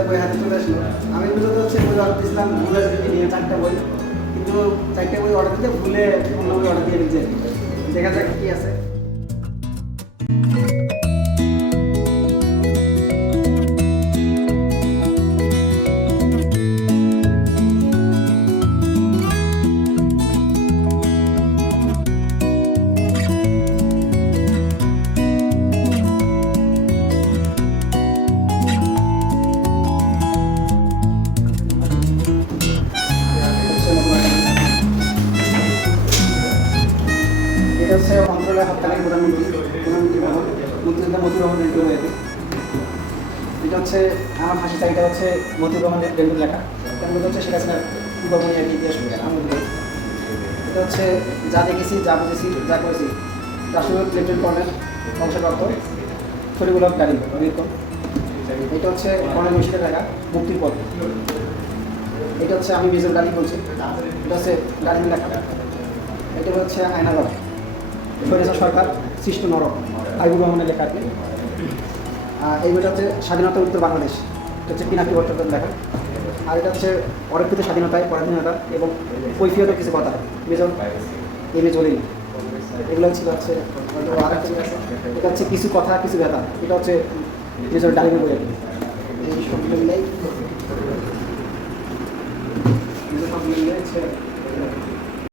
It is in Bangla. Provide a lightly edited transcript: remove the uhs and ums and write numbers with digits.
দুটা বই হাতে চলে আসলো। আমি মূলত হচ্ছে বই অর্ডার দিয়েছিলাম ভুলে নিয়ে 4টা বই, কিন্তু 4টে বই অর্ডার দিতে ভুলে অন্য বই অর্ডার দিয়ে দিয়েছে। দেখা যাক কি আছে। এটা হচ্ছে মন্ত্রণালয় হত্যাকারী প্রধানমন্ত্রী ভবন, মুক্তিযোদ্ধা মতিউর রহমান রেন্টুর বইতে। এটা হচ্ছে আমার ভাষাটা, এটা হচ্ছে মতিউর রহমান রেন্টুর লেখা। এটা হচ্ছে শেখ হাসিনার গল্পনী আর কি, ইতিহাস আমার বই। এটা হচ্ছে যা দেখেছি, যা বুঝেছি, যা করেছি, রাষ্ট্রপতি লেফটেন্যান্ট কর্নেল বংশপ্রাপ্ত শরীফুল হক গাড়ি বীরকম। এটা হচ্ছে কর্নেল মিশিরের লেখা মুক্তির পথ। এটা হচ্ছে আমি মেজর গাড়ি বলছি, এটা হচ্ছে গাড়ির লেখা। এটা হচ্ছে আয়নাঘর, স্বৈরাচার সরকার সৃষ্ট নরক, আইবুর রহমানের লেখা আর কি। এই বইটা হচ্ছে স্বাধীনতা উত্তর বাংলাদেশ, এটা হচ্ছে পিনাকি ভট্টাচার্যের লেখা। আর এটা হচ্ছে অরক্ষিত স্বাধীনতায় পরাধীনতা এবং কৈফিয়ত কিছু কথা, মেজর এম এ জলিল। এগুলো ছিল হচ্ছে আর একটা আছে, এটা হচ্ছে কিছু কথা কিছু ব্যথা, এটা হচ্ছে মেজর ডালিমের বই আর কি। এই সব মিললেই হচ্ছে